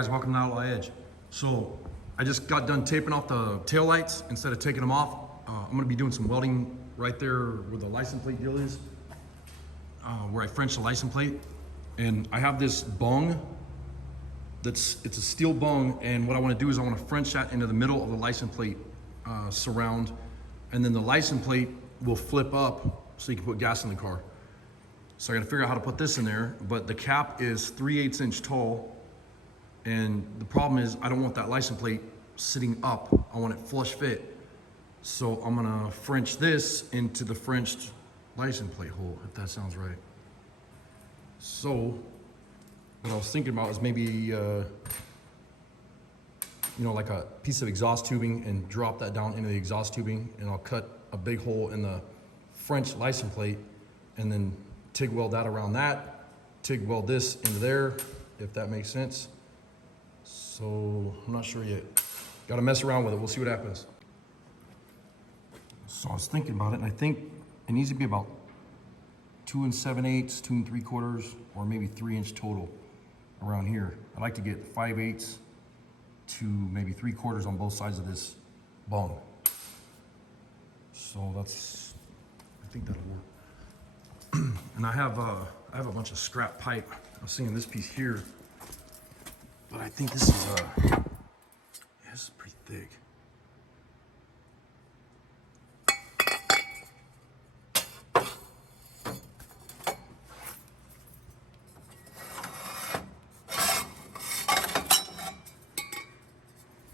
guys, welcome to Outlaw Edge. So I just got done taping off the tail lights. Instead of taking them off, I'm gonna be doing some welding right there where the license plate deal is, where I French the license plate. And I have this bung it's a steel bung, and what I wanna do is I wanna French that into the middle of the license plate surround, and then the license plate will flip up so you can put gas in the car. So I gotta figure out how to put this in there, but the cap is 3/8 inch tall. And the problem is I don't want that license plate sitting up. I want it flush fit. So I'm gonna French this into the Frenched license plate hole, if that sounds right. So what I was thinking about is maybe, like a piece of exhaust tubing and drop that down into the exhaust tubing, and I'll cut a big hole in the French license plate and then TIG weld that around that, TIG weld this into there, if that makes sense. So I'm not sure yet. Gotta mess around with it, we'll see what happens. So I was thinking about it, and I think it needs to be about 2 7/8, 2 3/4, or maybe 3 inch total around here. I like to get 5/8 to maybe 3/4 on both sides of this bung. So I think that'll work. And I have a bunch of scrap pipe. I was seeing this piece here, but I think this is this is pretty thick.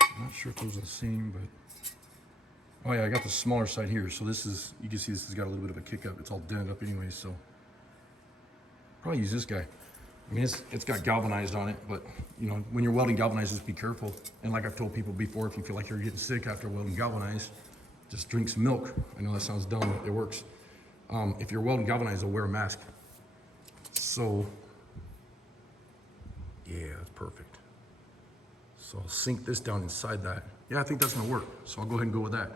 I'm not sure if those are the same, but oh yeah, I got the smaller side here. So this is, you can see this has got a little bit of a kick up. It's all dented up anyway, so probably use this guy. I mean, it's got galvanized on it, but when you're welding galvanized, just be careful. And like I've told people before, if you feel like you're getting sick after welding galvanized, just drink some milk. I know that sounds dumb, but it works. If you're welding galvanized, wear a mask. So, yeah, that's perfect. So I'll sink this down inside that. Yeah, I think that's gonna work. So I'll go ahead and go with that.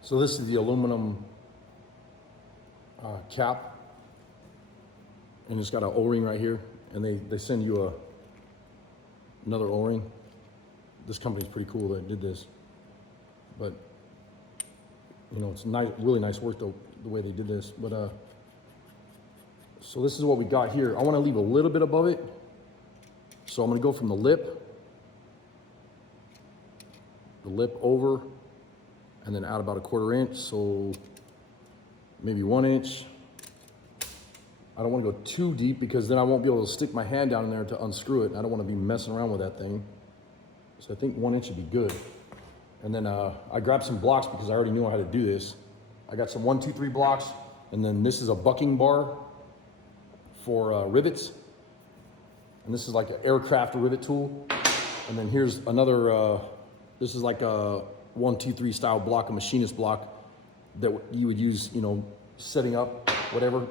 So this is the aluminum cap, and it's got an O-ring right here, and they send you another O-ring. This company's pretty cool that did this, but it's nice, really nice work the way they did this. But so this is what we got here. I want to leave a little bit above it, so I'm going to go from the lip over, and then add about a 1/4 inch, so maybe 1 inch. I don't want to go too deep because then I won't be able to stick my hand down in there to unscrew it. I don't want to be messing around with that thing. So I think 1 inch would be good. And then I grabbed some blocks because I already knew how to do this. I got some 1, 2, 3 blocks, and then this is a bucking bar for rivets. And this is like an aircraft rivet tool. And then here's another, this is like a 1, 2, 3 style block, a machinist block that you would use, setting up, whatever.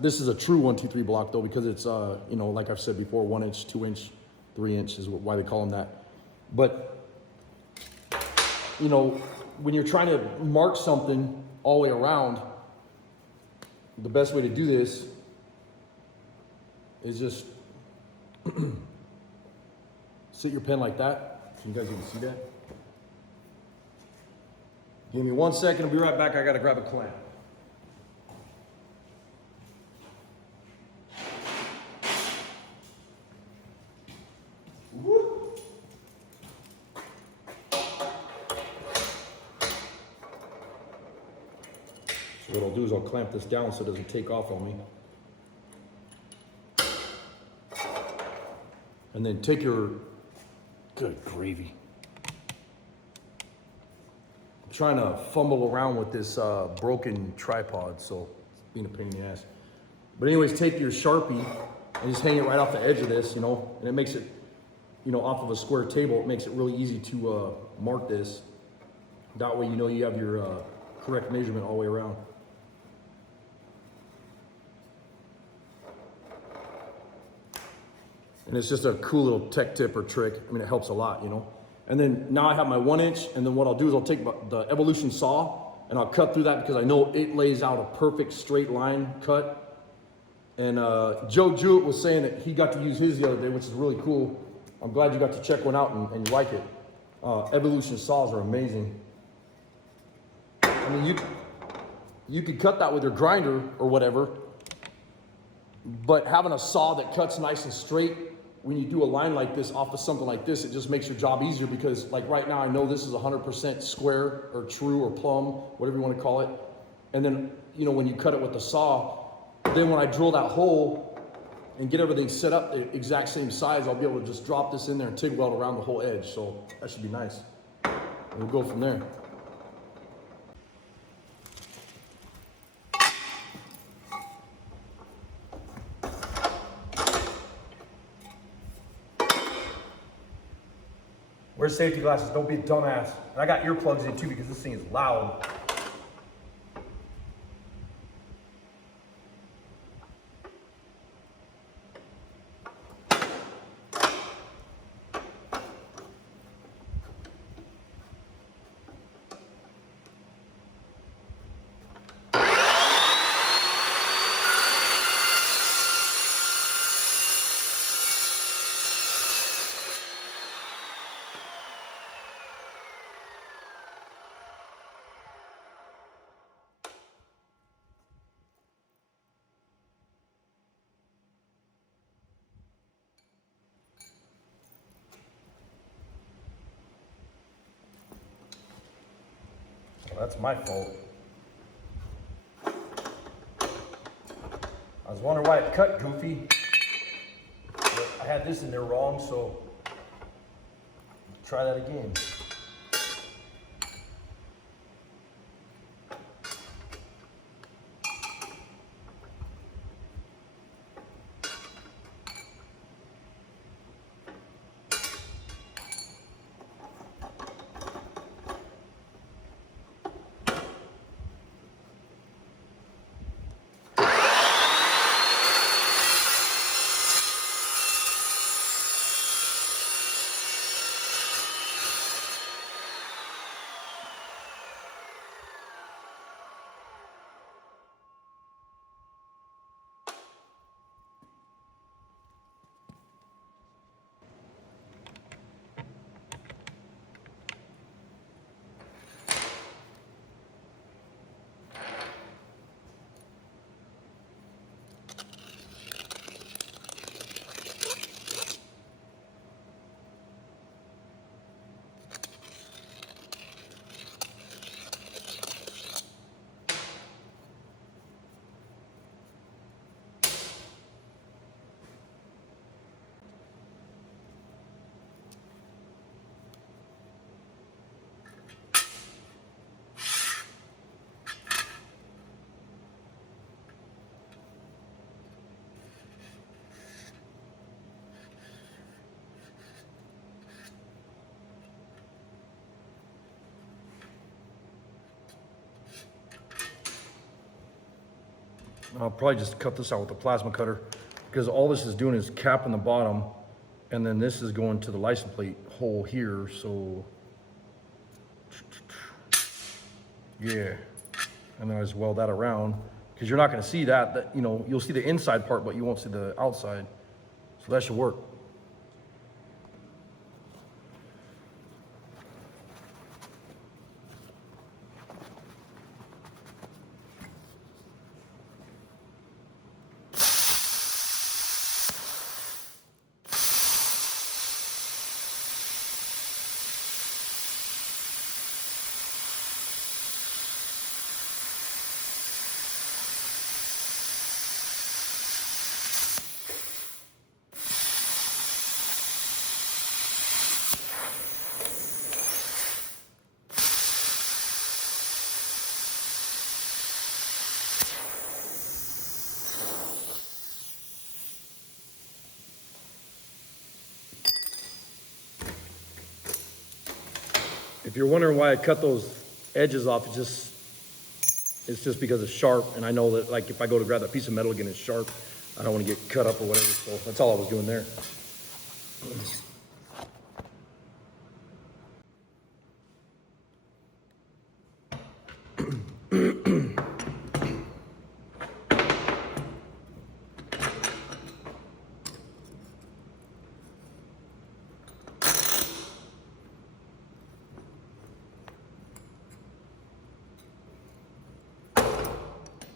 This is a true 1, 2, 3 block though, because it's, like I've said before, 1 inch, 2 inch, 3 inch is why they call them that. But, when you're trying to mark something all the way around, the best way to do this is just sit your pen like that. Can you guys even see that? Give me 1 second, I'll be right back. I gotta grab a clamp. Woo. So what I'll do is I'll clamp this down so it doesn't take off on me. And then take your, good gravy. Trying to fumble around with this broken tripod, so it's being a pain in the ass. But anyways, take your Sharpie and just hang it right off the edge of this, and it makes it, off of a square table, it makes it really easy to mark this. That way you have your correct measurement all the way around. And it's just a cool little tech tip or trick. I mean, it helps a lot, you know. And then now I have my 1 inch, and then what I'll do is I'll take the Evolution saw and I'll cut through that because I know it lays out a perfect straight line cut. And Joe Jewett was saying that he got to use his the other day, which is really cool. I'm glad you got to check one out and you like it. Evolution saws are amazing. I mean, you could cut that with your grinder or whatever, but having a saw that cuts nice and straight, when you do a line like this off of something like this, it just makes your job easier because like right now I know this is 100% square or true or plumb, whatever you want to call it. And then, you know, when you cut it with the saw, then when I drill that hole and get everything set up the exact same size, I'll be able to just drop this in there and TIG weld around the whole edge. So that should be nice. And we'll go from there. Wear safety glasses, don't be a dumbass. And I got earplugs in too because this thing is loud. That's my fault. I was wondering why it cut goofy. But I had this in there wrong, so try that again. I'll probably just cut this out with the plasma cutter because all this is doing is capping the bottom, and then this is going to the license plate hole here. So yeah, and then I just weld that around because you're not going to see that, you know, you'll see the inside part, but you won't see the outside. So that should work. If you're wondering why I cut those edges off, it's just because it's sharp, and I know that like if I go to grab that piece of metal again, it's sharp. I don't want to get cut up or whatever, so that's all I was doing there.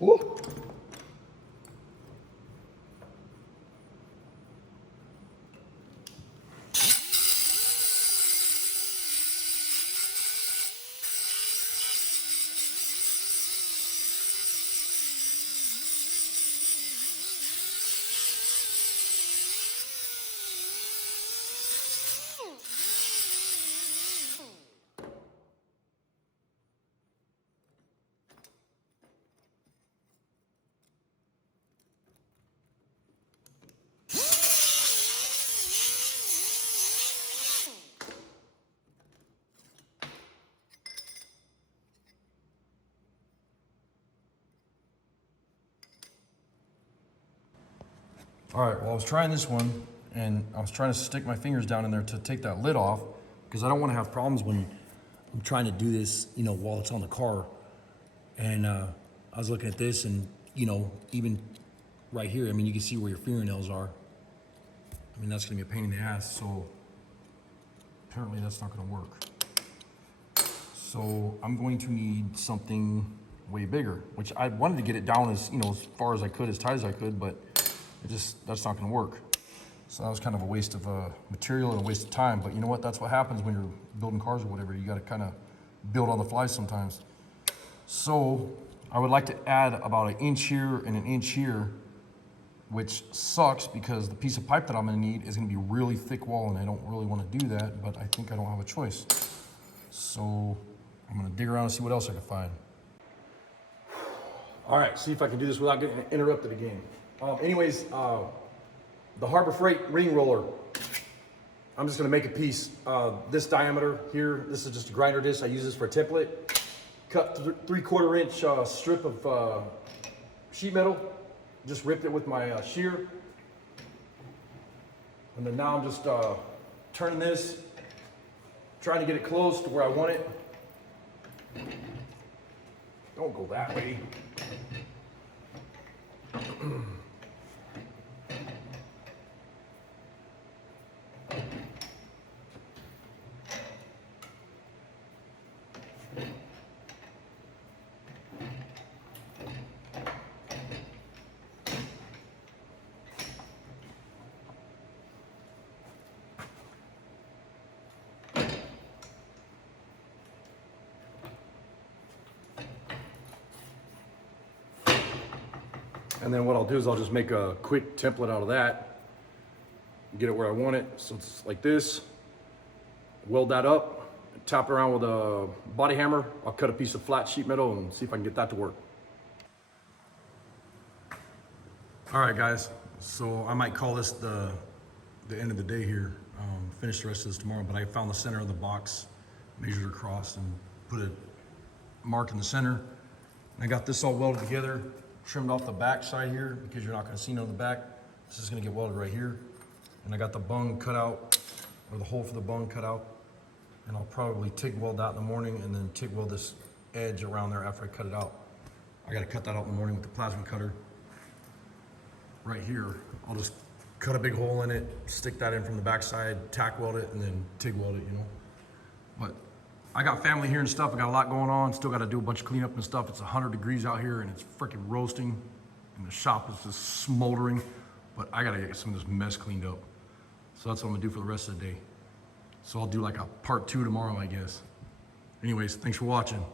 Whoa. All right, well, I was trying this one, and I was trying to stick my fingers down in there to take that lid off, because I don't want to have problems when I'm trying to do this, you know, while it's on the car. And I was looking at this, and, you know, even right here, I mean, you can see where your fingernails are. I mean, that's gonna be a pain in the ass, so apparently that's not gonna work. So I'm going to need something way bigger, which I wanted to get it down as, you know, as far as I could, as tight as I could, but that's not gonna work. So that was kind of a waste of material and a waste of time, but you know what? That's what happens when you're building cars or whatever. You gotta kind of build on the fly sometimes. So I would like to add about 1 inch here and 1 inch here, which sucks because the piece of pipe that I'm gonna need is gonna be really thick wall, and I don't really wanna do that, but I think I don't have a choice. So I'm gonna dig around and see what else I can find. All right, see if I can do this without getting interrupted again. The Harbor Freight ring roller. I'm just gonna make a piece. This diameter here, this is just a grinder disc. I use this for a template. Cut 3/4 inch strip of sheet metal. Just ripped it with my shear. And then now I'm just turning this, trying to get it close to where I want it. Don't go that way. And then what I'll do is I'll just make a quick template out of that, get it where I want it. So it's like this, weld that up, top it around with a body hammer. I'll cut a piece of flat sheet metal and see if I can get that to work. All right, guys, so I might call this the end of the day here. Finish the rest of this tomorrow, but I found the center of the box, measured across and put a mark in the center. And I got this all welded together. Trimmed off the back side here because you're not going to see none of the back. This is going to get welded right here. And I got the bung cut out, or the hole for the bung cut out. And I'll probably TIG weld that in the morning and then TIG weld this edge around there after I cut it out. I got to cut that out in the morning with the plasma cutter. Right here, I'll just cut a big hole in it, stick that in from the back side, tack weld it, and then TIG weld it, you know. But I got family here and stuff. I got a lot going on. Still got to do a bunch of cleanup and stuff. It's 100 degrees out here and it's freaking roasting. And the shop is just smoldering. But I got to get some of this mess cleaned up. So that's what I'm going to do for the rest of the day. So I'll do like a part 2 tomorrow, I guess. Anyways, thanks for watching.